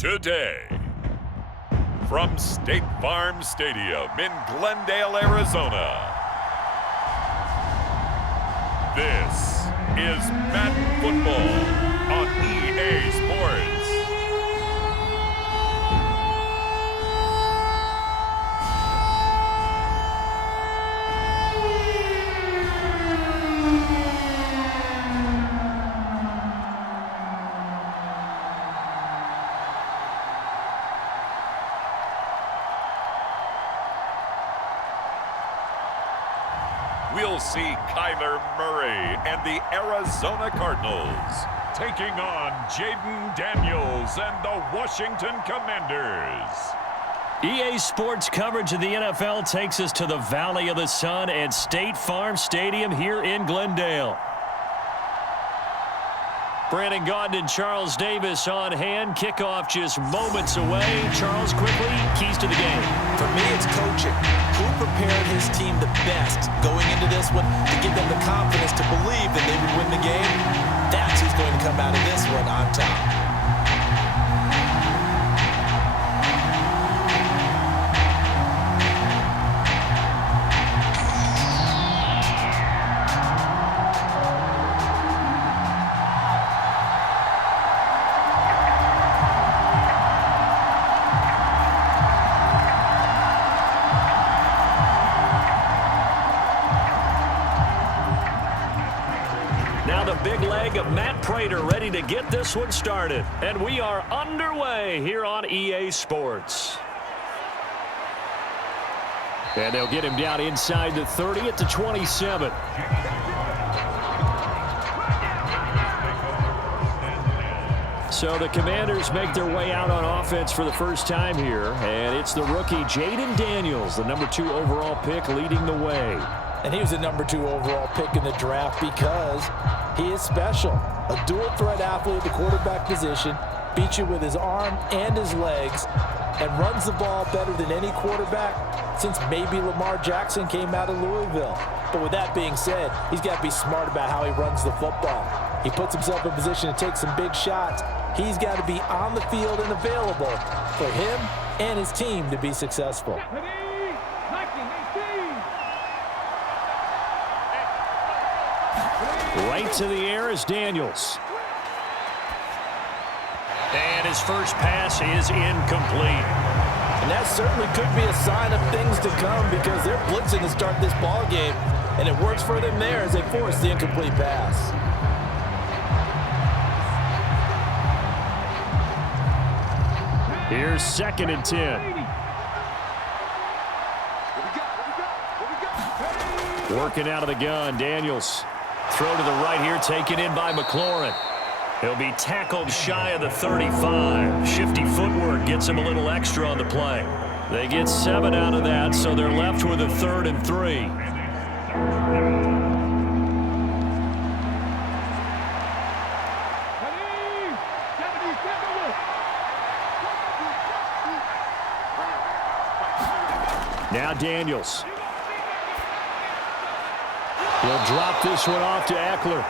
today. From State Farm Stadium in Glendale, Arizona, this is Madden Football on EA Sports. We'll see Kyler Murray and the Arizona Cardinals taking on Jaden Daniels and the Washington Commanders. EA Sports coverage of the NFL takes us to the Valley of the Sun at State Farm Stadium here in Glendale. Brandon Gaudin and Charles Davis on hand. Kickoff just moments away. Charles, quickly, keys to the game. For me, it's coaching. Who prepared his team the best going into this one to give them the confidence to believe that they would win the game? That's who's going to come out of this one on top. Ready to get this one started. And we are underway here on EA Sports. And they'll get him down inside the 30 at the 27. So the Commanders make their way out on offense for the first time here. And it's the rookie Jaden Daniels, the number 2 overall pick, leading the way. And he was the number 2 overall pick in the draft because he is special. A dual-threat athlete at the quarterback position, beats you with his arm and his legs, and runs the ball better than any quarterback since maybe Lamar Jackson came out of Louisville. But with that being said, he's got to be smart about how he runs the football. He puts himself in position to take some big shots. He's got to be on the field and available for him and his team to be successful. Right to the air is Daniels. And his first pass is incomplete. And that certainly could be a sign of things to come because they're blitzing to start this ball game, and it works for them there as they force the incomplete pass. Here's 2nd and 10. Working out of the gun, Daniels. Throw to the right here, taken in by McLaurin. He'll be tackled shy of the 35. Shifty footwork gets him a little extra on the play. They get 7 out of that, so they're left with a 3rd and 3. Now Daniels. He'll drop this one off to Eckler.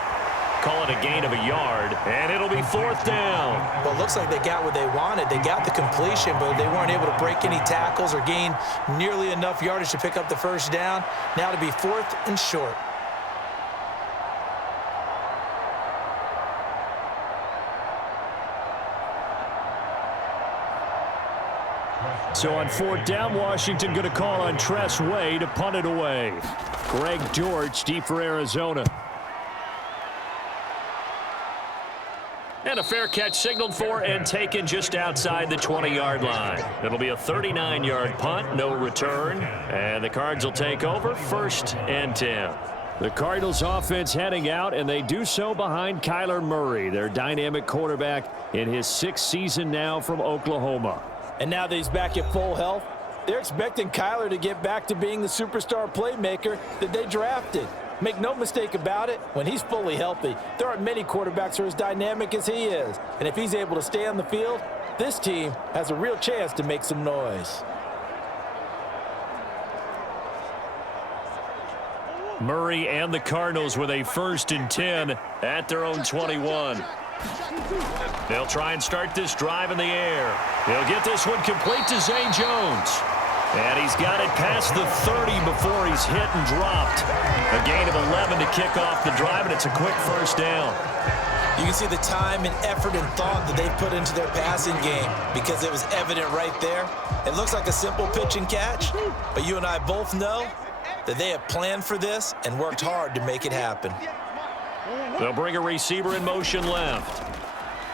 Call it a gain of a yard, and it'll be 4th down. Well, it looks like they got what they wanted. They got the completion, but they weren't able to break any tackles or gain nearly enough yardage to pick up the first down. Now to be 4th and short. So on 4th down, Washington going to call on Tress Way to punt it away. Greg George deep for Arizona. And a fair catch signaled for and taken just outside the 20-yard line. It'll be a 39-yard punt, no return. And the Cards will take over, 1st and 10. The Cardinals offense heading out, and they do so behind Kyler Murray, their dynamic quarterback in his 6th season now from Oklahoma. And now that he's back at full health, they're expecting Kyler to get back to being the superstar playmaker that they drafted. Make no mistake about it, when he's fully healthy, there aren't many quarterbacks who are as dynamic as he is. And if he's able to stay on the field, this team has a real chance to make some noise. Murray and the Cardinals with a 1st and 10 at their own 21. They'll try and start this drive in the air. He'll get this one complete to Zay Jones. And he's got it past the 30 before he's hit and dropped. A gain of 11 to kick off the drive, and it's a quick first down. You can see the time and effort and thought that they've put into their passing game because it was evident right there. It looks like a simple pitch and catch, but you and I both know that they have planned for this and worked hard to make it happen. They'll bring a receiver in motion left.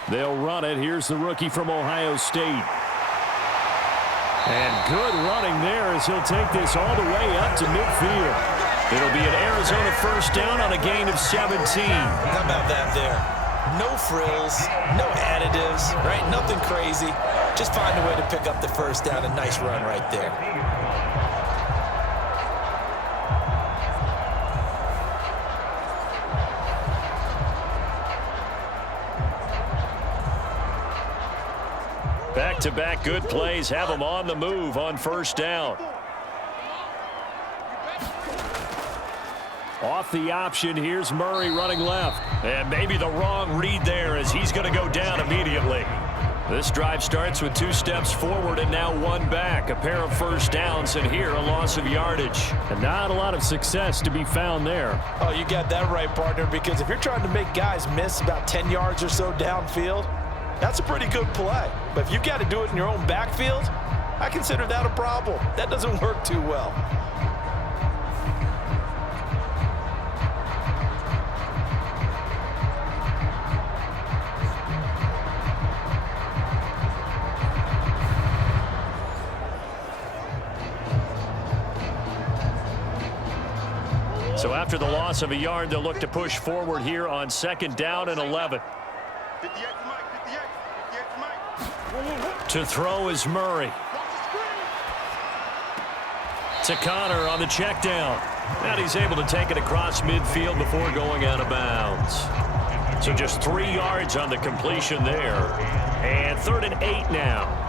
They'll run it. Here's the rookie from Ohio State. And good running there as he'll take this all the way up to midfield. It'll be an Arizona first down on a gain of 17. How about that there? No frills, no additives, right? Nothing crazy. Just find a way to pick up the first down. A nice run right there. Back-to-back good plays have them on the move on first down. Off the option, here's Murray running left. And maybe the wrong read there as he's going to go down immediately. This drive starts with 2 steps forward and now 1 back. A pair of first downs, and here a loss of yardage. And not a lot of success to be found there. Oh, you got that right, partner, because if you're trying to make guys miss about 10 yards or so downfield, that's a pretty good play. But if you got to do it in your own backfield, I consider that a problem. That doesn't work too well. So after the loss of a yard, they'll look to push forward here on 2nd down and 11. To throw is Murray. To Connor on the check down. And he's able to take it across midfield before going out of bounds. So just 3 yards on the completion there. And 3rd and 8 now.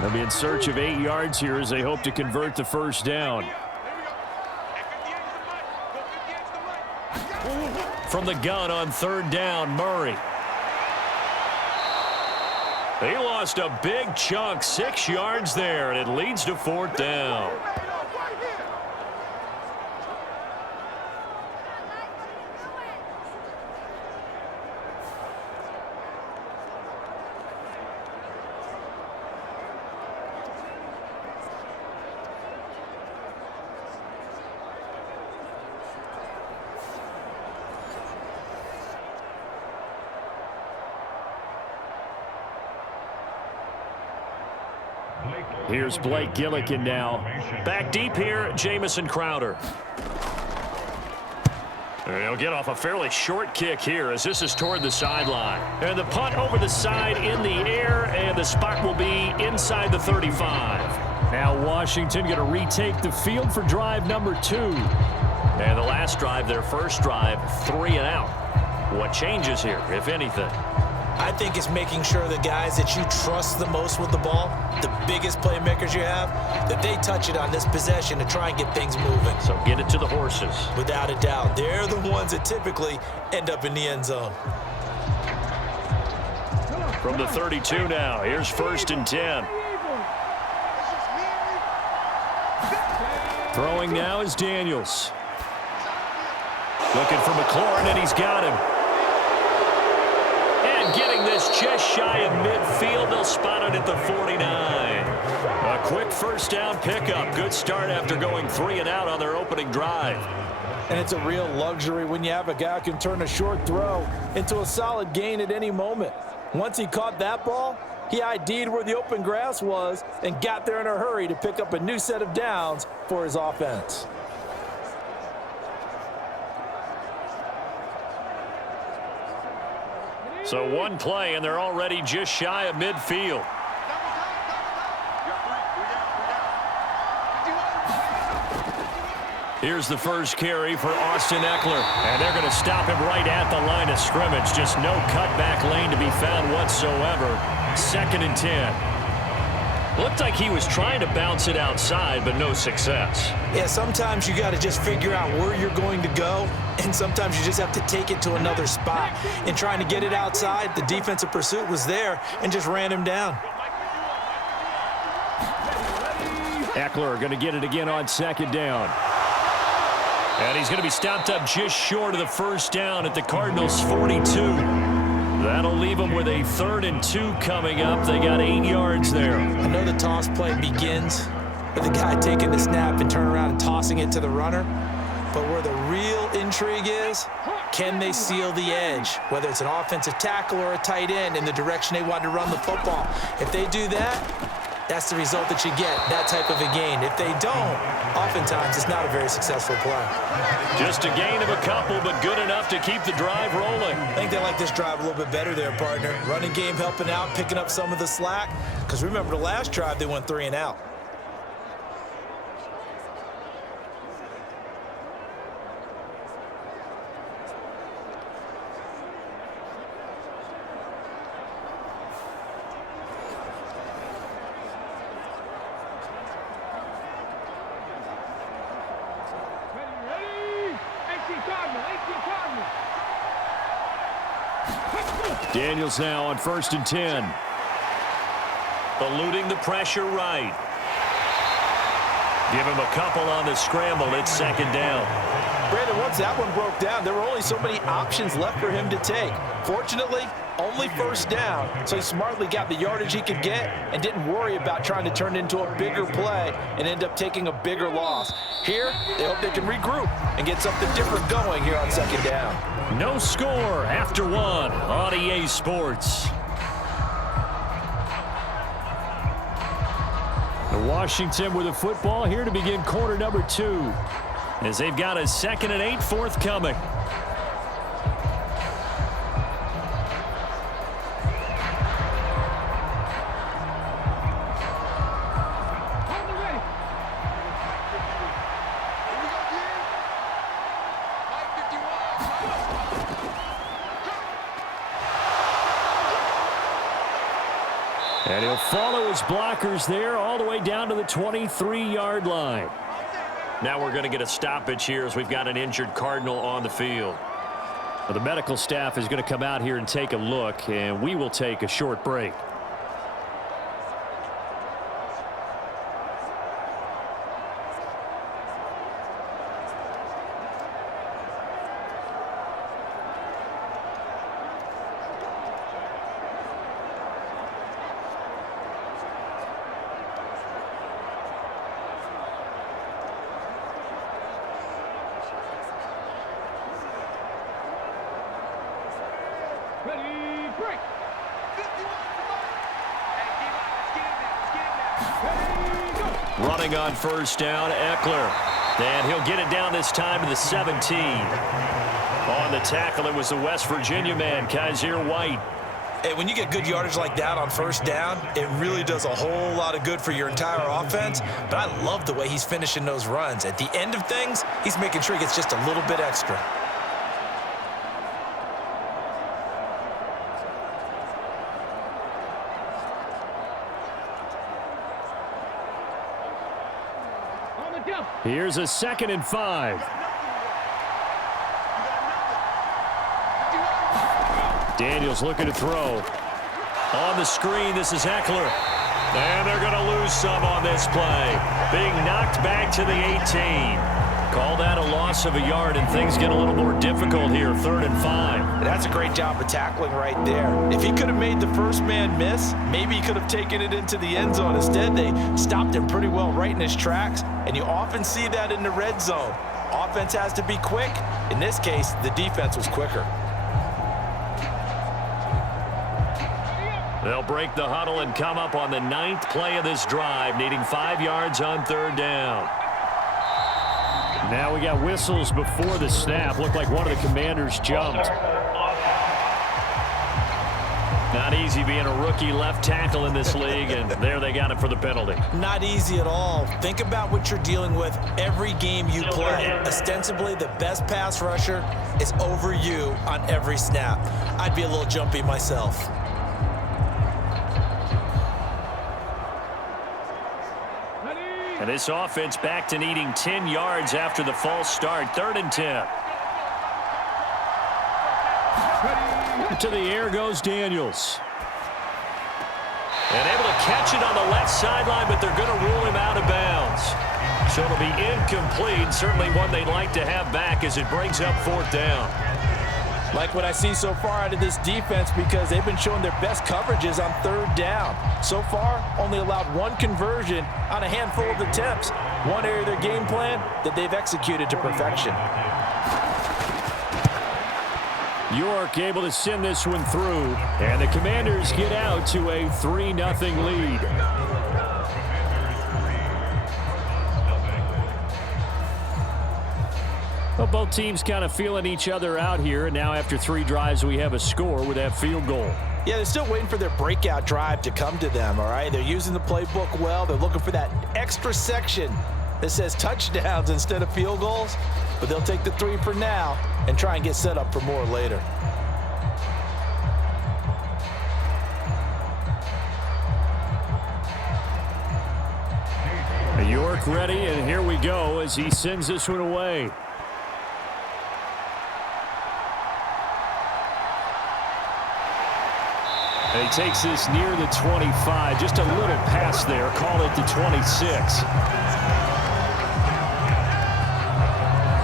They'll be in search of 8 yards here as they hope to convert the first down. From the gun on 3rd down, Murray. They lost a big chunk, 6 yards there, and it leads to 4th down. Here's Blake Gillikin now. Back deep here, Jamison Crowder. He'll get off a fairly short kick here as this is toward the sideline. And the punt over the side in the air, and the spot will be inside the 35. Now Washington going to retake the field for drive number 2. And the last drive, their first drive, 3 and out. What changes here, if anything? I think it's making sure the guys that you trust the most with the ball, the biggest playmakers you have, that they touch it on this possession to try and get things moving. So get it to the horses. Without a doubt. They're the ones that typically end up in the end zone. From the 32 now, here's 1st and 10. Throwing now is Daniels. Looking for McLaurin, and he's got him. And getting this just shy of midfield, they'll spot it at the 49. A quick first down pickup. Good start after going 3 and out on their opening drive. And it's a real luxury when you have a guy who can turn a short throw into a solid gain at any moment. Once he caught that ball, he ID'd where the open grass was and got there in a hurry to pick up a new set of downs for his offense. So 1 play, and they're already just shy of midfield. Here's the first carry for Austin Eckler. And they're going to stop him right at the line of scrimmage. Just no cutback lane to be found whatsoever. 2nd and 10. Looked like he was trying to bounce it outside, but no success. Yeah, sometimes you got to just figure out where you're going to go, and sometimes you just have to take it to another spot. In trying to get it outside, the defensive pursuit was there and just ran him down. Eckler going to get it again on second down. And he's going to be stopped up just short of the first down at the Cardinals' 42. That'll leave them with a 3rd and 2 coming up. They got 8 yards there. I know the toss play begins with the guy taking the snap and turning around and tossing it to the runner. But where the real intrigue is, can they seal the edge? Whether it's an offensive tackle or a tight end in the direction they want to run the football. If they do that, that's the result that you get, that type of a gain. If they don't, oftentimes it's not a very successful play. Just a gain of a couple, but good enough to keep the drive rolling. I think they like this drive a little bit better there, partner. Running game helping out, picking up some of the slack. Because remember, the last drive, they went 3 and out. Daniels now on 1st and 10. Eluding the pressure right. Give him a couple on the scramble. It's 2nd down. Brandon, once that one broke down, there were only so many options left for him to take. Fortunately, only 1st down, so he smartly got the yardage he could get and didn't worry about trying to turn it into a bigger play and end up taking a bigger loss. Here, they hope they can regroup and get something different going here on 2nd down. No score after 1 on EA Sports. Washington with a football here to begin quarter number 2, as they've got a 2nd and 8 forthcoming. And he'll follow his blockers there all the way down to the 23-yard line. Now we're going to get a stoppage here as we've got an injured Cardinal on the field. Well, the medical staff is going to come out here and take a look, and we will take a short break. Running on 1st down, Eckler. And he'll get it down this time to the 17. On the tackle, it was the West Virginia man, Kaiser White. Hey, when you get good yardage like that on 1st down, it really does a whole lot of good for your entire offense. But I love the way he's finishing those runs. At the end of things, he's making sure he gets just a little bit extra. Here's a 2nd and 5. Daniels looking to throw. On the screen, this is Eckler. And they're going to lose some on this play. Being knocked back to the 18. Call that a loss of a yard, and things get a little more difficult here, 3rd and 5. That's a great job of tackling right there. If he could have made the first man miss, maybe he could have taken it into the end zone. Instead, they stopped him pretty well right in his tracks, and you often see that in the red zone. Offense has to be quick. In this case, the defense was quicker. They'll break the huddle and come up on the 9th play of this drive, needing 5 yards on 3rd down. Now we got whistles before the snap. Looked like one of the Commanders jumped. Not easy being a rookie left tackle in this league, and there they got it for the penalty. Not easy at all. Think about what you're dealing with every game you play. Ostensibly, the best pass rusher is over you on every snap. I'd be a little jumpy myself. And this offense back to needing 10 yards after the false start. 3rd and 10. To the air goes Daniels. And able to catch it on the left sideline, but they're going to rule him out of bounds. So it'll be incomplete. Certainly one they'd like to have back as it brings up 4th down. Like what I see so far out of this defense, because they've been showing their best coverages on 3rd down. So far, only allowed 1 conversion on a handful of attempts. One area of their game plan that they've executed to perfection. York able to send this one through, and the Commanders get out to a 3-0 lead. Well, both teams kind of feeling each other out here, and now after 3 drives, we have a score with that field goal. Yeah, they're still waiting for their breakout drive to come to them, all right? They're using the playbook well. They're looking for that extra section that says touchdowns instead of field goals, but they'll take the 3 for now and try and get set up for more later. York ready, and here we go as he sends this one away. And he takes this near the 25. Just a little pass there. Call it the 26.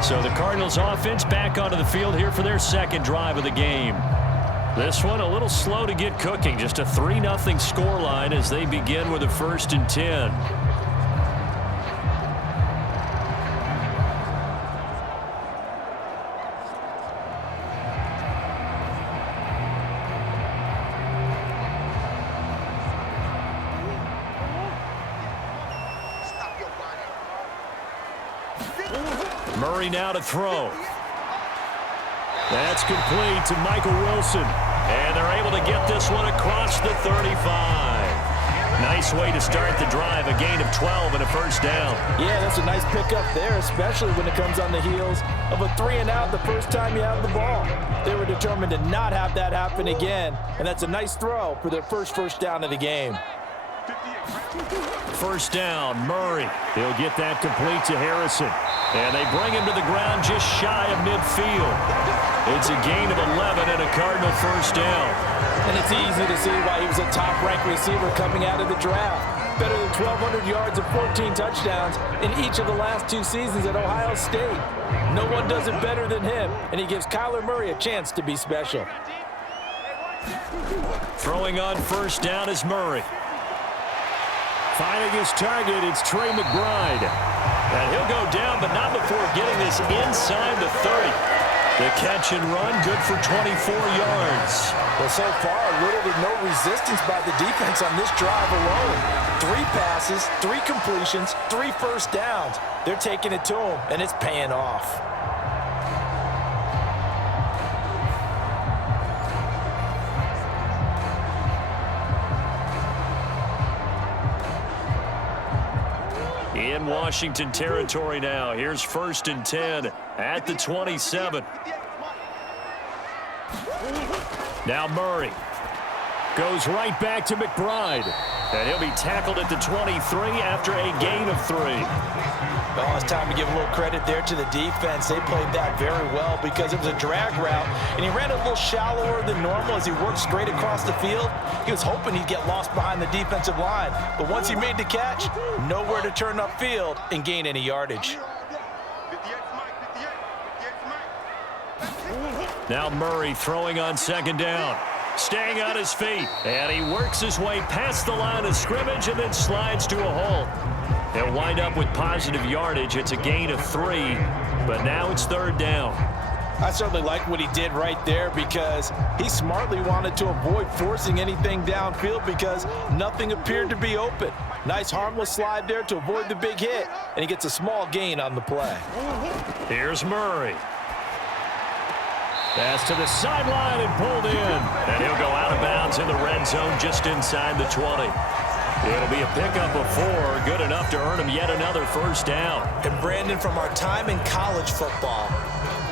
So the Cardinals offense back onto the field here for their 2nd drive of the game. This one a little slow to get cooking. Just a 3-0 scoreline as they begin with a 1st and 10. Murray now to throw. That's complete to Michael Wilson. And they're able to get this one across the 35. Nice way to start the drive. A gain of 12 and a 1st down. Yeah, that's a nice pickup there, especially when it comes on the heels of a 3-and-out the first time you have the ball. They were determined to not have that happen again, and that's a nice throw for their first down of the game. 1st down, Murray. He'll get that complete to Harrison. And they bring him to the ground just shy of midfield. It's a gain of 11 and a Cardinal 1st down. And it's easy to see why he was a top-ranked receiver coming out of the draft. Better than 1,200 yards and 14 touchdowns in each of the last 2 seasons at Ohio State. No one does it better than him, and he gives Kyler Murray a chance to be special. Throwing on 1st down is Murray. Finding his target, it's Trey McBride. And he'll go down, but not before getting this inside the 30. The catch and run, good for 24 yards. Well, so far, little to no resistance by the defense on this drive alone. 3 passes, 3 completions, 3 1st downs. They're taking it to him, and it's paying off. In Washington territory now. Here's 1st and 10 at the 27. Now Murray goes right back to McBride. And he'll be tackled at the 23 after a gain of 3. Well, it's time to give a little credit there to the defense. They played that very well because it was a drag route, and he ran a little shallower than normal as he worked straight across the field. He was hoping he'd get lost behind the defensive line, but once he made the catch, nowhere to turn upfield and gain any yardage. Now Murray throwing on 2nd down. Staying on his feet, and he works his way past the line of scrimmage and then slides to a halt. He'll wind up with positive yardage. It's a gain of 3, but now it's 3rd down. I certainly like what he did right there because he smartly wanted to avoid forcing anything downfield because nothing appeared to be open. Nice harmless slide there to avoid the big hit, and he gets a small gain on the play. Here's Murray. Pass to the sideline and pulled in. And he'll go out of bounds in the red zone just inside the 20. It'll be a pickup of 4, good enough to earn him yet another 1st down. And Brandon, from our time in college football,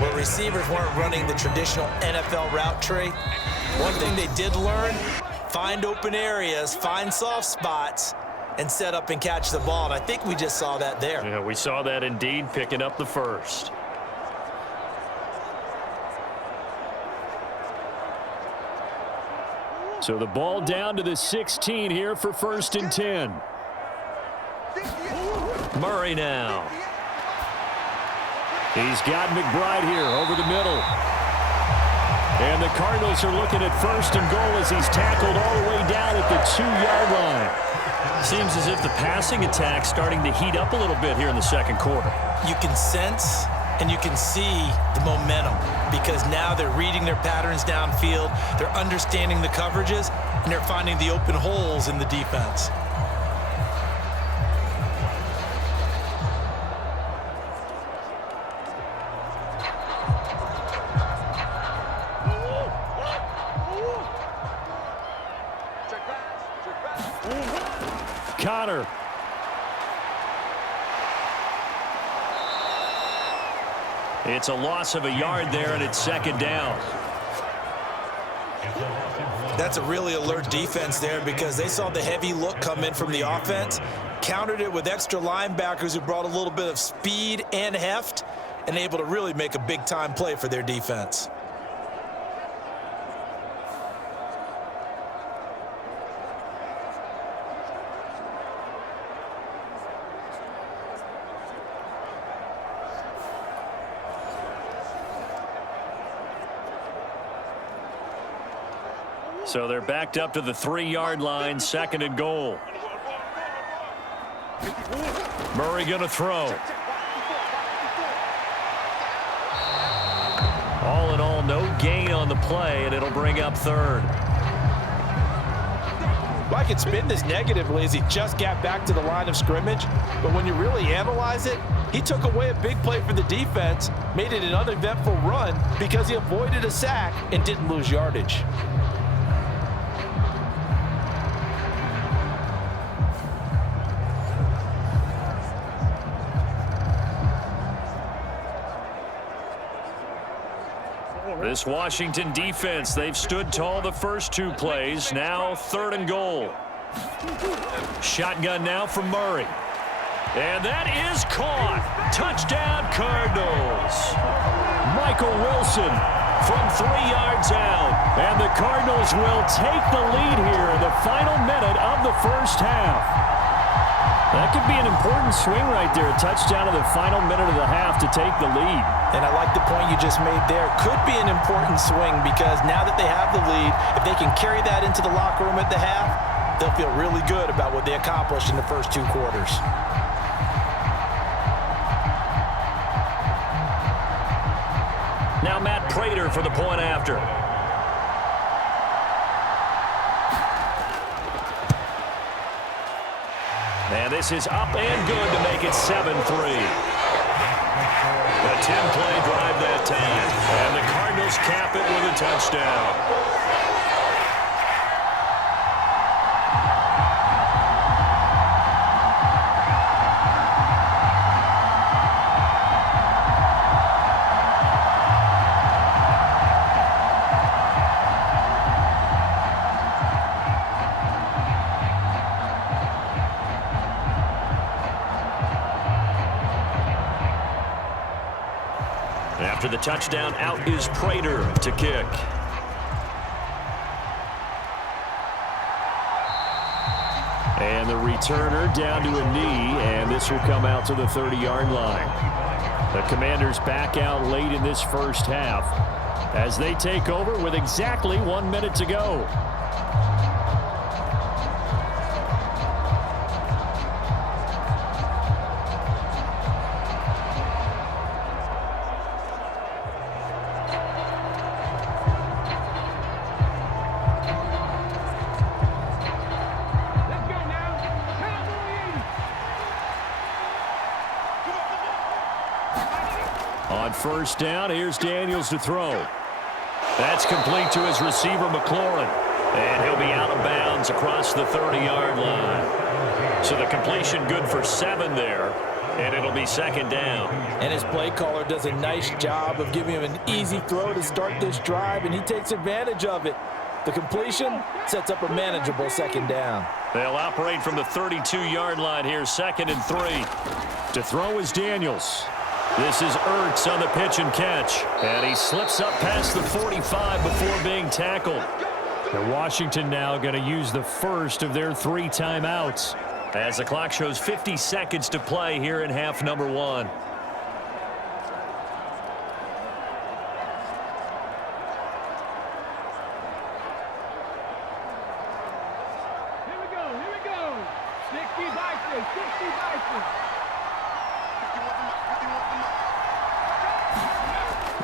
where receivers weren't running the traditional NFL route tree, one thing they did learn, find open areas, find soft spots, and set up and catch the ball. And I think we just saw that there. Yeah, we saw that indeed, picking up the first. So the ball down to the 16 here for 1st and 10. Murray now. He's got McBride here over the middle. And the Cardinals are looking at 1st and goal as he's tackled all the way down at the 2-yard line. Seems as if the passing attack's starting to heat up a little bit here in the second quarter. You can sense and you can see the momentum because now they're reading their patterns downfield, they're understanding the coverages, and they're finding the open holes in the defense. Connor. It's a loss of a yard there, and it's 2nd down. That's a really alert defense there because they saw the heavy look come in from the offense, countered it with extra linebackers who brought a little bit of speed and heft, and able to really make a big-time play for their defense. So they're backed up to the 3-yard line, 2nd and goal. Murray going to throw. All in all, no gain on the play, and it'll bring up 3rd. Well, I could spin this negatively as he just got back to the line of scrimmage, but when you really analyze it, he took away a big play for the defense, made it an uneventful run because he avoided a sack and didn't lose yardage. This Washington defense, they've stood tall the first 2 plays. Now 3rd and goal. Shotgun now from Murray. And that is caught. Touchdown, Cardinals. Michael Wilson from 3 yards out. And the Cardinals will take the lead here in the final minute of the first half. That could be an important swing right there. A touchdown in the final minute of the half to take the lead. And I like the point you just made there. Could be an important swing because now that they have the lead, if they can carry that into the locker room at the half, they'll feel really good about what they accomplished in the first 2 quarters. Now Matt Prater for the point after. And this is up and good to make it 7-3. A 10-play drive that time. And the Cardinals cap it with a touchdown. After the touchdown, out is Prater to kick. And the returner down to a knee, and this will come out to the 30-yard line. The Commanders back out late in this first half as they take over with exactly 1 minute to go. On first down, here's Daniels to throw. That's complete to his receiver, McLaurin. And he'll be out of bounds across the 30-yard line. So the completion good for 7 there, and it'll be 2nd down. And his play caller does a nice job of giving him an easy throw to start this drive, and he takes advantage of it. The completion sets up a manageable 2nd down. They'll operate from the 32-yard line here, 2nd and 3. To throw is Daniels. This is Ertz on the pitch and catch. And he slips up past the 45 before being tackled. And Washington now going to use the first of their 3 timeouts, as the clock shows 50 seconds to play here in half number 1.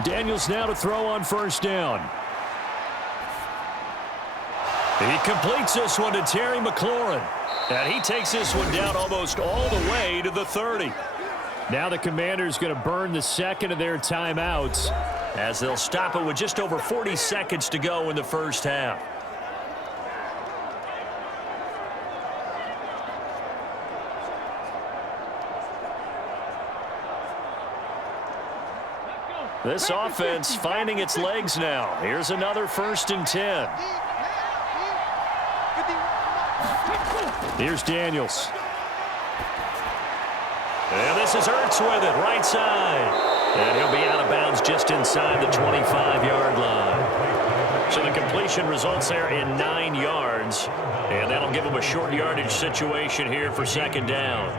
Daniels now to throw on 1st down. He completes this one to Terry McLaurin. And he takes this one down almost all the way to the 30. Now the Commanders going to burn the 2nd of their timeouts, as they'll stop it with just over 40 seconds to go in the first half. This offense finding its legs now. Here's another 1st and 10. Here's Daniels. And this is Ertz with it, right side. And he'll be out of bounds just inside the 25-yard line. So the completion results there in 9 yards. And that'll give him a short yardage situation here for 2nd down.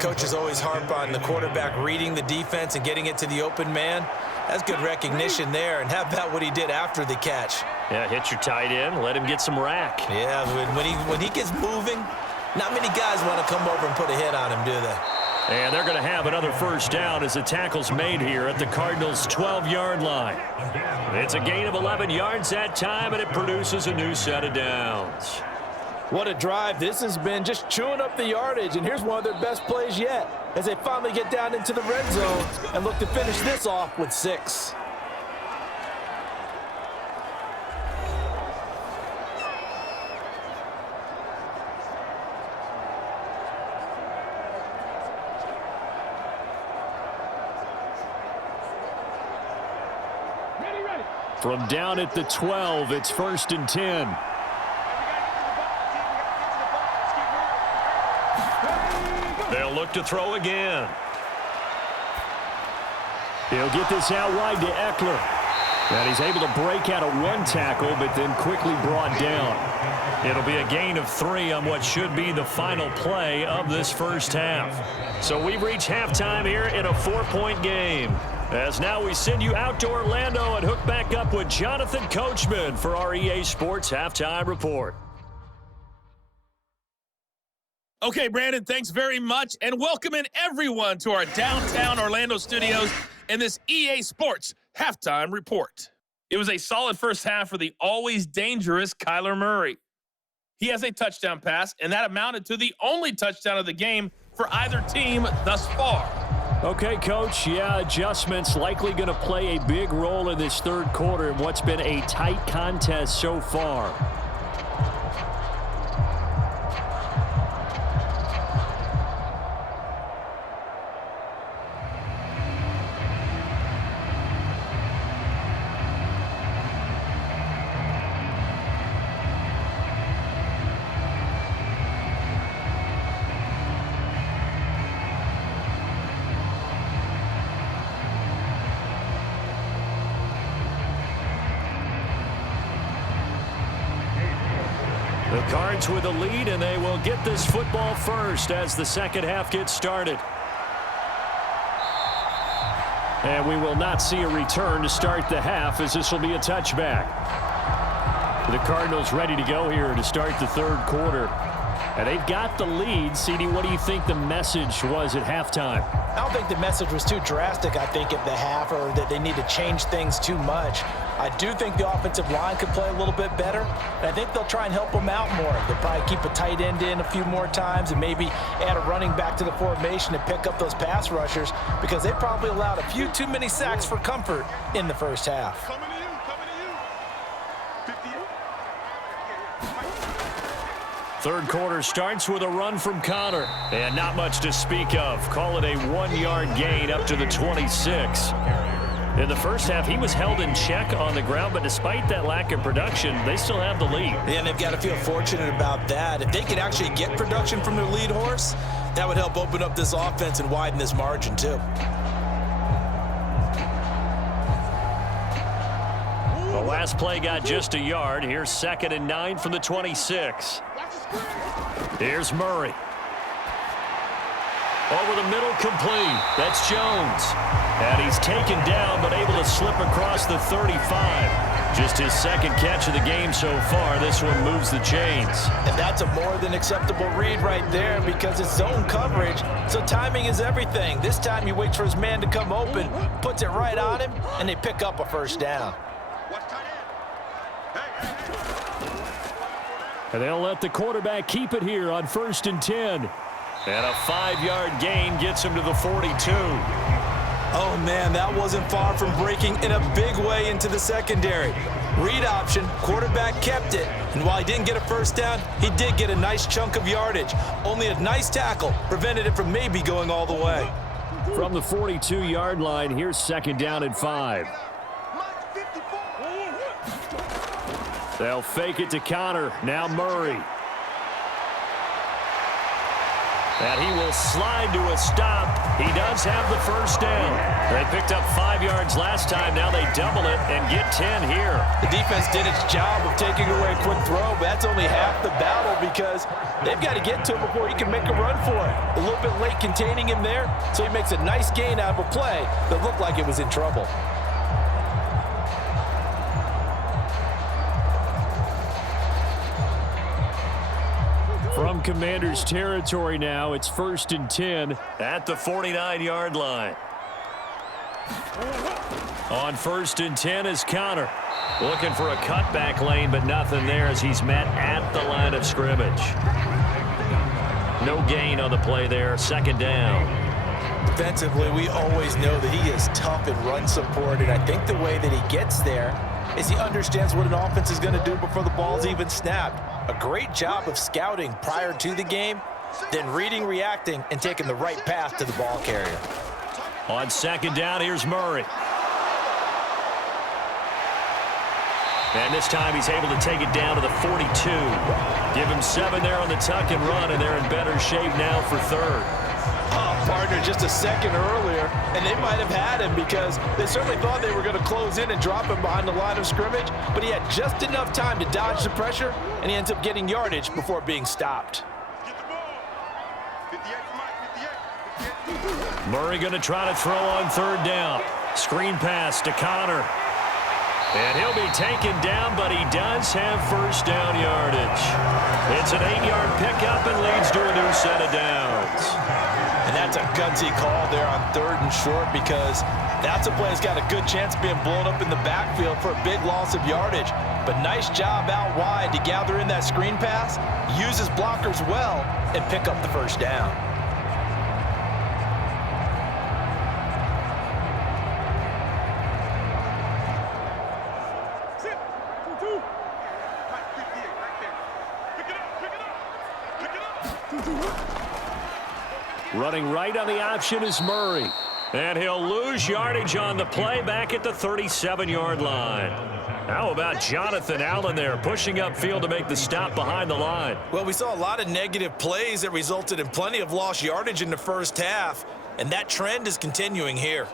Coaches always harp on the quarterback reading the defense and getting it to the open man. That's good recognition there. And how about what he did after the catch? Yeah, hit your tight end, let him get some rack. Yeah, when he gets moving, not many guys want to come over and put a hit on him, do they? And they're going to have another 1st down as the tackle's made here at the Cardinals' 12-yard line. It's a gain of 11 yards that time, and it produces a new set of downs. What a drive this has been, just chewing up the yardage, and here's one of their best plays yet as they finally get down into the red zone and look to finish this off with 6. From down at the 12, it's 1st and 10. They'll look to throw again. He'll get this out wide to Eckler. And he's able to break out of 1 tackle, but then quickly brought down. It'll be a gain of 3 on what should be the final play of this first half. So we've reached halftime here in a 4-point game. As now we send you out to Orlando and hook back up with Jonathan Coachman for our EA Sports Halftime Report. Okay, Brandon, thanks very much, and welcoming everyone to our downtown Orlando studios in this EA Sports Halftime Report. It was a solid first half for the always dangerous Kyler Murray. He has a touchdown pass, and that amounted to the only touchdown of the game for either team thus far. Okay, Coach, yeah, adjustments likely going to play a big role in this 3rd quarter in what's been a tight contest so far. The Cards with a lead, and they will get this football first as the 2nd half gets started. And we will not see a return to start the half, as this will be a touchback. The Cardinals ready to go here to start the 3rd quarter. And they've got the lead. CD, what do you think the message was at halftime? I don't think the message was too drastic, I think, at the half, or that they need to change things too much. I do think the offensive line could play a little bit better, and I think they'll try and help them out more. They'll probably keep a tight end in a few more times and maybe add a running back to the formation and pick up those pass rushers, because they probably allowed a few too many sacks for comfort in the first half. Third quarter starts with a run from Connor, and not much to speak of. Call it a 1-yard gain up to the 26. In the first half, he was held in check on the ground, but despite that lack of production, they still have the lead. Yeah, and they've got to feel fortunate about that. If they could actually get production from their lead horse, that would help open up this offense and widen this margin, too. The last play got just a yard. Here's 2nd and 9 from the 26. Here's Murray. Over the middle, complete. That's Jones. And he's taken down, but able to slip across the 35. Just his 2nd catch of the game so far. This one moves the chains. And that's a more than acceptable read right there because it's zone coverage, so timing is everything. This time he waits for his man to come open, puts it right on him, and they pick up a first down. And they'll let the quarterback keep it here on 1st and 10. And a 5-yard gain gets him to the 42. Oh, man, that wasn't far from breaking in a big way into the secondary. Read option, quarterback kept it, and while he didn't get a first down, he did get a nice chunk of yardage. Only a nice tackle prevented it from maybe going all the way. From the 42-yard line, here's 2nd down and 5. They'll fake it to Connor. Now Murray. And he will slide to a stop. He does have the first down. They picked up 5 yards last time. Now they double it and get 10 here. The defense did its job of taking away a quick throw, but that's only half the battle because they've got to get to him before he can make a run for it. A little bit late containing him there, so he makes a nice gain out of a play that looked like it was in trouble. From Commanders territory now, it's 1st and 10 at the 49-yard line. On 1st and 10 is Connor. Looking for a cutback lane, but nothing there as he's met at the line of scrimmage. No gain on the play there, 2nd down. Defensively, we always know that he is tough in run support, and I think the way that he gets there is he understands what an offense is going to do before the ball's even snapped. A great job of scouting prior to the game, then reading, reacting, and taking the right path to the ball carrier. On 2nd down, here's Murray. And this time he's able to take it down to the 42. Give him 7 there on the tuck and run, and they're in better shape now for 3rd. Partner just a second earlier, and they might have had him because they certainly thought they were going to close in and drop him behind the line of scrimmage, but he had just enough time to dodge the pressure, and he ends up getting yardage before being stopped. Murray going to try to throw on 3rd down. Screen pass to Connor. And he'll be taken down, but he does have first down yardage. It's an 8-yard pickup and leads to a new set of downs. And that's a gutsy call there on 3rd and short because that's a play that's got a good chance of being blown up in the backfield for a big loss of yardage. But nice job out wide to gather in that screen pass, use his blockers well, and pick up the first down. Running right on the option is Murray. And he'll lose yardage on the play back at the 37-yard line. How about Jonathan Allen there pushing upfield to make the stop behind the line? Well, we saw a lot of negative plays that resulted in plenty of lost yardage in the first half, and that trend is continuing here.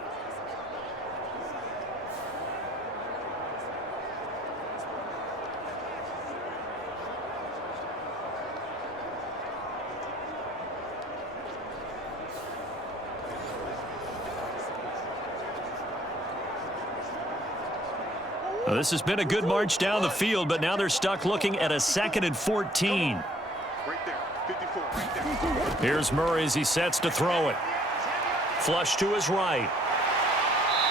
Well, this has been a good march down the field, but now they're stuck looking at a 2nd and 14. Right there, 54, right there. Here's Murray as he sets to throw it. Flush to his right.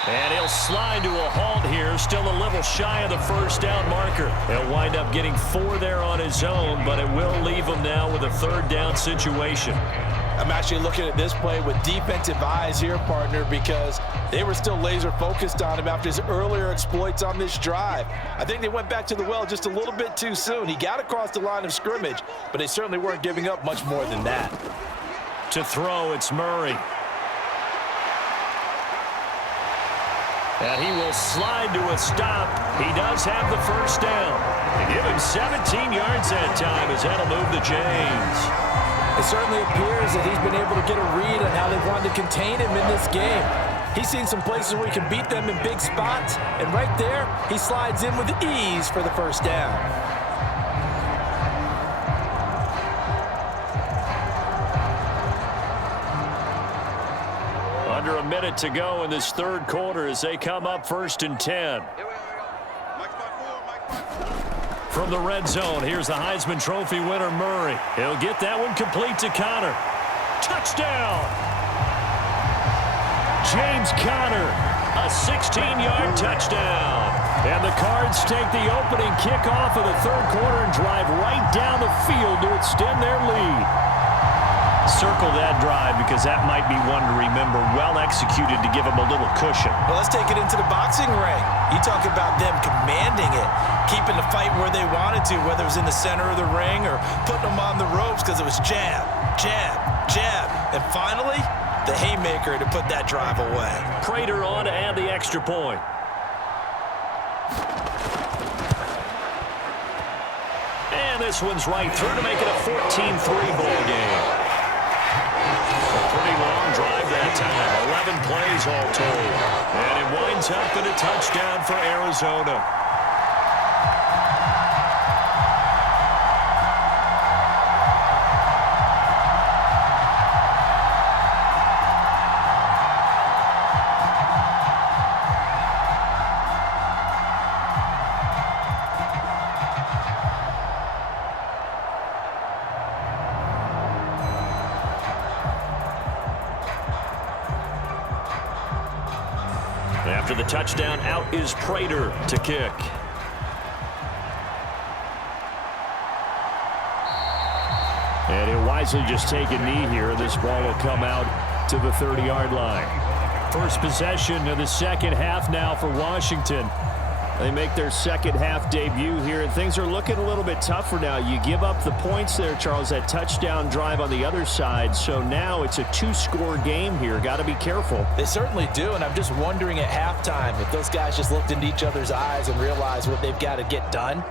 And he'll slide to a halt here, still a little shy of the first down marker. He'll wind up getting 4 there on his own, but it will leave him now with a 3rd down situation. I'm actually looking at this play with defensive eyes here, partner, because they were still laser focused on him after his earlier exploits on this drive. I think they went back to the well just a little bit too soon. He got across the line of scrimmage, but they certainly weren't giving up much more than that. To throw, it's Murray. And he will slide to a stop. He does have the first down. They give him 17 yards that time as that'll move the chains. It certainly appears that he's been able to get a read on how they wanted to contain him in this game. He's seen some places where he can beat them in big spots, and right there, he slides in with ease for the first down. Under a minute to go in this third quarter as they come up 1st and 10. From the red zone, here's the Heisman Trophy winner, Murray. He'll get that one complete to Connor. Touchdown! James Conner, a 16-yard touchdown. And the Cards take the opening kickoff of the third quarter and drive right down the field to extend their lead. Circle that drive because that might be one to remember. Well executed to give them a little cushion. Well, let's take it into the boxing ring. You talk about them commanding it, keeping the fight where they wanted to, whether it was in the center of the ring or putting them on the ropes because it was jab, jab, jab. And finally, the haymaker to put that drive away. Prater on to add the extra point. And this one's right through to make it a 14-3 ball game. Pretty long drive that time. 11 plays all told. And it winds up in a touchdown for Arizona. After the touchdown, out is Prater to kick. And he'll wisely just take a knee here. This ball will come out to the 30-yard line. First possession of the second half now for Washington. They make their second half debut here, and things are looking a little bit tougher now. You give up the points there, Charles, that touchdown drive on the other side. So now it's a two-score game here. Got to be careful. They certainly do, and I'm just wondering at halftime if those guys just looked into each other's eyes and realized what they've got to get done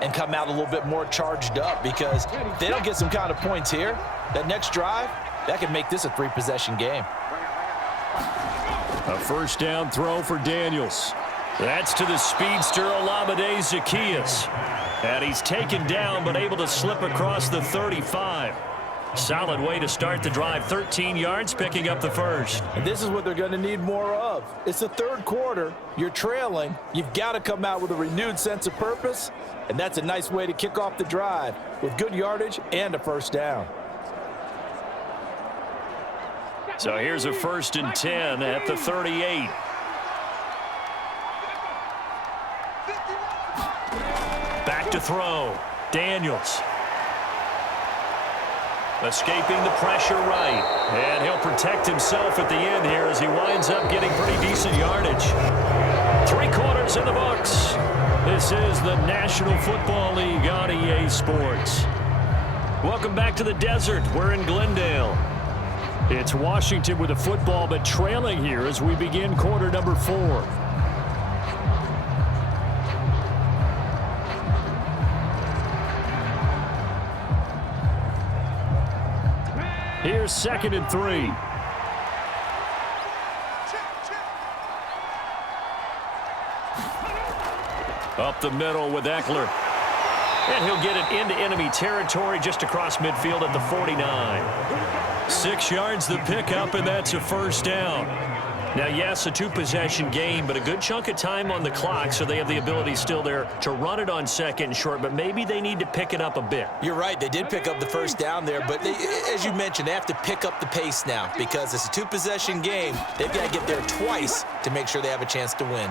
and come out a little bit more charged up, because if they don't get some kind of points here, that next drive, that could make this a three-possession game. A first down throw for Daniels. That's to the speedster Olamide Zaccheaus. And he's taken down but able to slip across the 35. Solid way to start the drive. 13 yards, picking up the first. And this is what they're going to need more of. It's the third quarter. You're trailing. You've got to come out with a renewed sense of purpose. And that's a nice way to kick off the drive with good yardage and a first down. So here's a 1st and 10 at the 38. Back to throw. Daniels. Escaping the pressure right. And he'll protect himself at the end here as he winds up getting pretty decent yardage. 3 quarters in the books. This is the National Football League on EA Sports. Welcome back to the desert. We're in Glendale. It's Washington with a football, but trailing here as we begin quarter number 4. Here's 2nd and 3. Up the middle with Eckler. And he'll get it into enemy territory just across midfield at the 49. 6 yards the pickup, and that's a first down. Now, yes, a 2-possession game, but a good chunk of time on the clock, so they have the ability still there to run it on 2nd and short, but maybe they need to pick it up a bit. You're right. They did pick up the first down there, but they, as you mentioned, they have to pick up the pace now because it's a 2-possession game. They've got to get there twice to make sure they have a chance to win.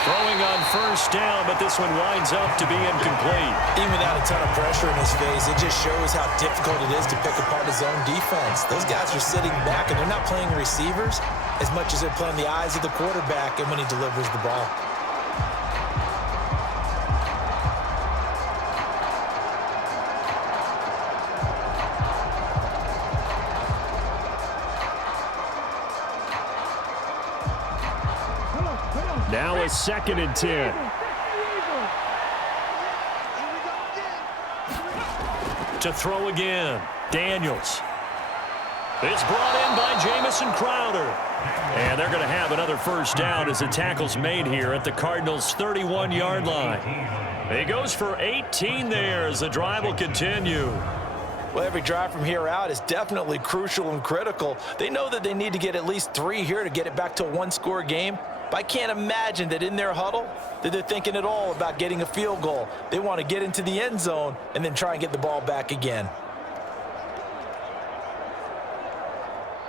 Throwing on first down, but this one winds up to be incomplete. Even without a ton of pressure in his face, it just shows how difficult it is to pick apart his own defense. Those guys are sitting back, and they're not playing receivers as much as they're playing the eyes of the quarterback and when he delivers the ball. Now a 2nd and 10. To throw again, Daniels. It's brought in by Jamison Crowder. And they're going to have another first down as the tackle's made here at the Cardinals' 31-yard line. He goes for 18 there as the drive will continue. Well, every drive from here out is definitely crucial and critical. They know that they need to get at least 3 here to get it back to a one-score game. But I can't imagine that in their huddle that they're thinking at all about getting a field goal. They want to get into the end zone and then try and get the ball back again.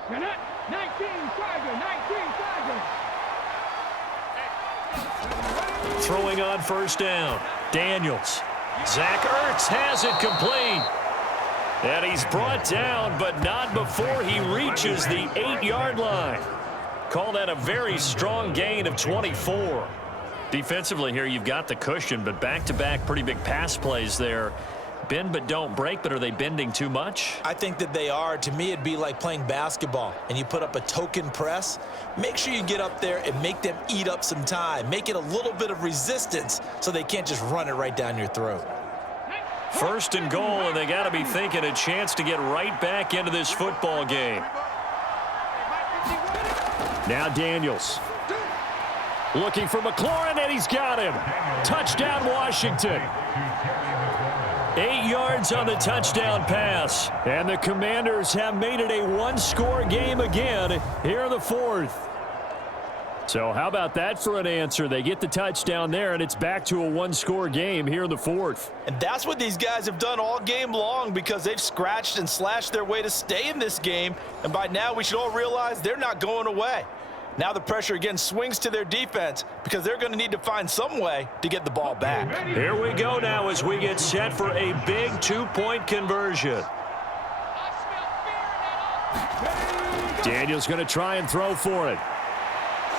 19 Tiger. Throwing on first down, Daniels. Zach Ertz has it complete. And he's brought down, but not before he reaches the 8-yard line. Call that a very strong gain of 24. Defensively here, you've got the cushion, but back-to-back pretty big pass plays there. Bend but don't break, but are they bending too much? I think that they are. To me, it'd be like playing basketball, and you put up a token press. Make sure you get up there and make them eat up some time. Make it a little bit of resistance so they can't just run it right down your throat. First and goal, and they got to be thinking a chance to get right back into this football game. Now Daniels. Looking for McLaurin, and he's got him. Touchdown, Washington. 8 yards on the touchdown pass. And the Commanders have made it a one-score game again here in the 4th. So how about that for an answer? They get the touchdown there, and it's back to a one-score game here in the 4th. And that's what these guys have done all game long because they've scratched and slashed their way to stay in this game. And by now, we should all realize they're not going away. Now the pressure again swings to their defense because they're going to need to find some way to get the ball back. Here we go now as we get set for a big 2-point conversion. Daniel's going to try and throw for it.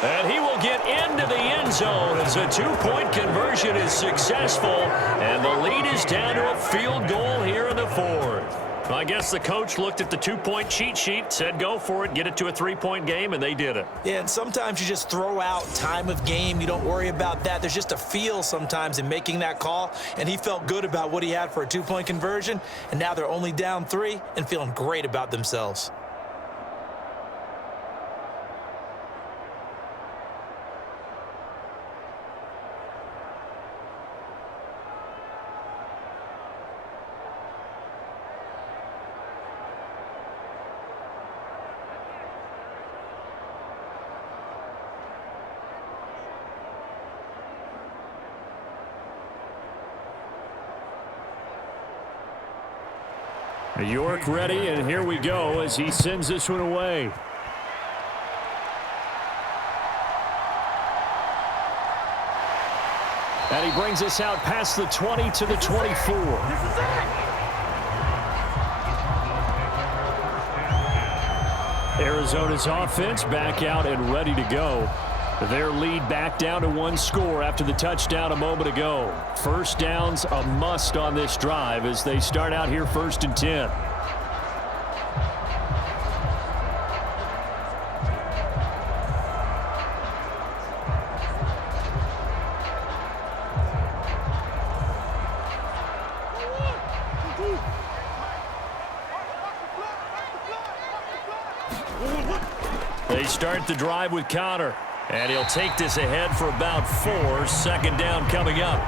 And he will get into the end zone as a 2-point conversion is successful. And the lead is down to a field goal here in the 4th. Well, I guess the coach looked at the 2-point cheat sheet, said go for it, get it to a 3-point game, and they did it. Yeah, and sometimes you just throw out time of game. You don't worry about that. There's just a feel sometimes in making that call, and he felt good about what he had for a 2-point conversion, and now they're only down 3 and feeling great about themselves. York ready, and here we go as he sends this one away. And he brings us out past the 20 to the 24. Arizona's offense back out and ready to go. Their lead back down to 1 score after the touchdown a moment ago. First down's a must on this drive as they start out here 1st and 10. They start the drive with Connor. And he'll take this ahead for about 4. 2nd down coming up.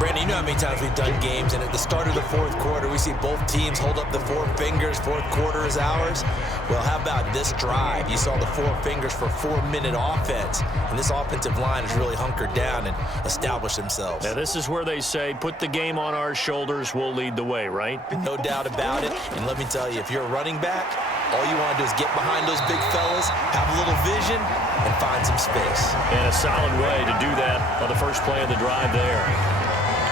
Brandon, you know how many times we've done games, and at the start of the 4th quarter, we see both teams hold up the 4 fingers, 4th quarter is ours. Well, how about this drive? You saw the 4 fingers for 4-minute offense, and this offensive line has really hunkered down and established themselves. Now, this is where they say, put the game on our shoulders, we'll lead the way, right? No doubt about it, and let me tell you, if you're a running back, all you want to do is get behind those big fellas, have a little vision, and find some space. And a solid way to do that on the first play of the drive there.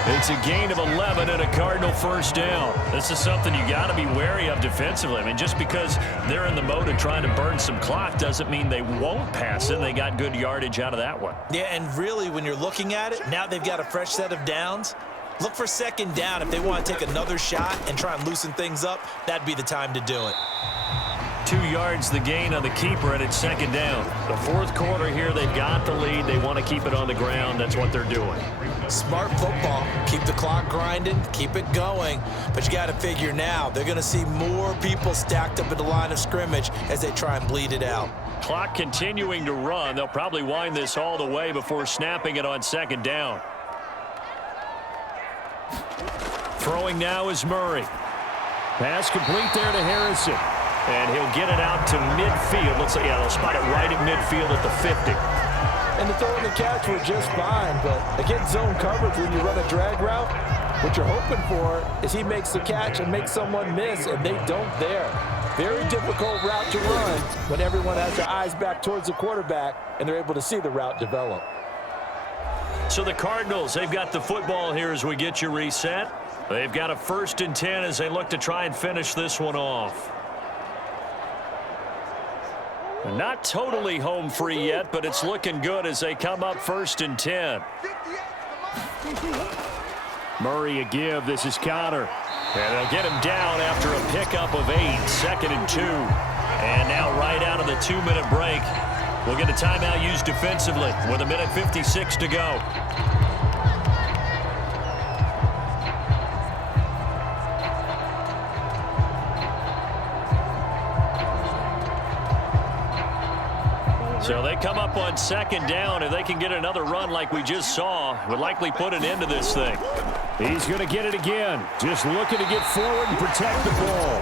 It's a gain of 11 and a Cardinal first down. This is something you got to be wary of defensively. I mean, just because they're in the mode of trying to burn some clock doesn't mean they won't pass it. They got good yardage out of that one. Yeah, and really, when you're looking at it, now they've got a fresh set of downs. Look for 2nd down. If they want to take another shot and try and loosen things up, that'd be the time to do it. 2 yards the gain on the keeper, and it's second down. The fourth quarter here, they've got the lead. They want to keep it on the ground. That's what they're doing. Smart football. Keep the clock grinding, keep it going. But you got to figure now, they're going to see more people stacked up at the line of scrimmage as they try and bleed it out. Clock continuing to run. They'll probably wind this all the way before snapping it on second down. Throwing now is Murray. Pass complete there to Harrison. And he'll get it out to midfield. Looks like, yeah, they'll spot it right at midfield at the 50. And the throw and the catch were just fine, but against zone coverage when you run a drag route, what you're hoping for is he makes the catch and makes someone miss, and they don't there. Very difficult route to run when everyone has their eyes back towards the quarterback and they're able to see the route develop. So the Cardinals, they've got the football here as we get you reset. They've got a 1st and 10 as they look to try and finish this one off. Not totally home free yet, but it's looking good as they come up 1st and 10. Murray a give. This is Connor. And they'll get him down after a pickup of 8. 2nd and 2. And now right out of the 2-minute break, we'll get a timeout used defensively with 1:56 to go. So they come up on 2nd down. If they can get another run like we just saw, would likely put an end to this thing. He's going to get it again. Just looking to get forward and protect the ball.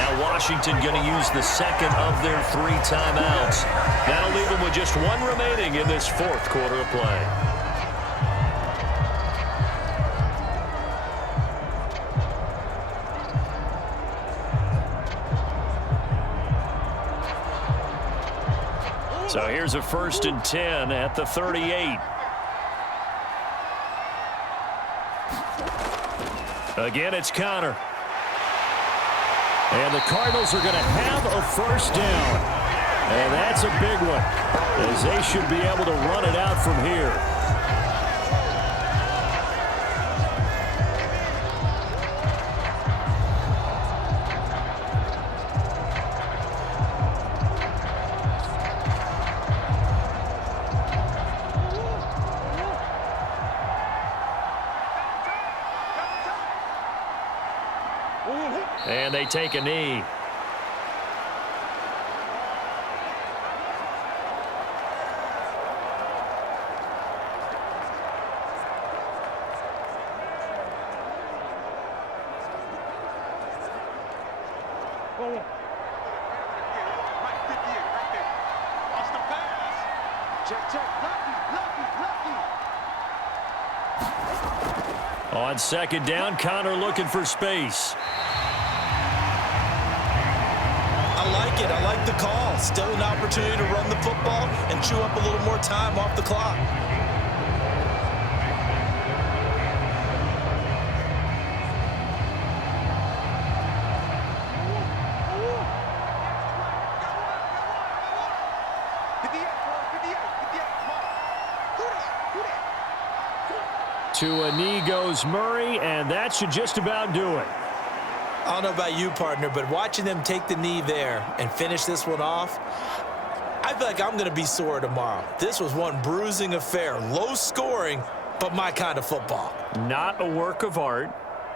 Now Washington going to use the 2nd of their 3 timeouts. That'll leave them with just 1 remaining in this 4th quarter of play. So here's a 1st and 10 at the 38. Again, it's Connor. And the Cardinals are going to have a 1st down. And that's a big one, as they should be able to run it out from here. And they take a knee. On 2nd down, Connor looking for space. I like it. I like the call. Still an opportunity to run the football and chew up a little more time off the clock. To a knee goes Murray, and that should just about do it. I don't know about you, partner, but watching them take the knee there and finish this one off, I feel like I'm going to be sore tomorrow. This was one bruising affair. Low scoring, but my kind of football. Not a work of art,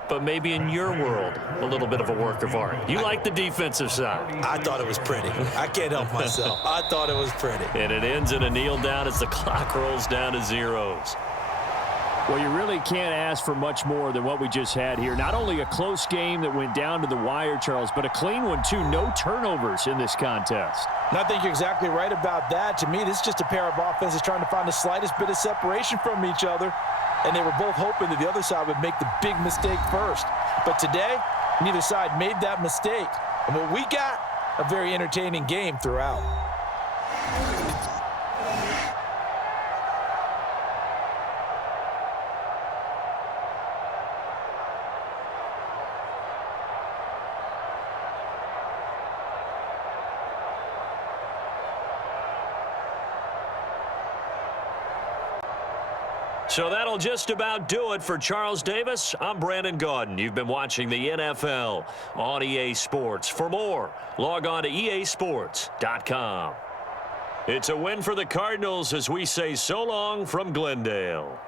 but maybe in your world, a little bit of a work of art. You like the defensive side. I thought it was pretty. I can't help myself. I thought it was pretty. And it ends in a kneel down as the clock rolls down to zeros. Well, you really can't ask for much more than what we just had here. Not only a close game that went down to the wire, Charles, but a clean one, too. No turnovers in this contest. And I think you're exactly right about that. To me, this is just a pair of offenses trying to find the slightest bit of separation from each other. And they were both hoping that the other side would make the big mistake first. But today, neither side made that mistake. And what we got, a very entertaining game throughout. So that'll just about do it for Charles Davis. I'm Brandon Gaudin. You've been watching the NFL on EA Sports. For more, log on to easports.com. It's a win for the Cardinals as we say so long from Glendale.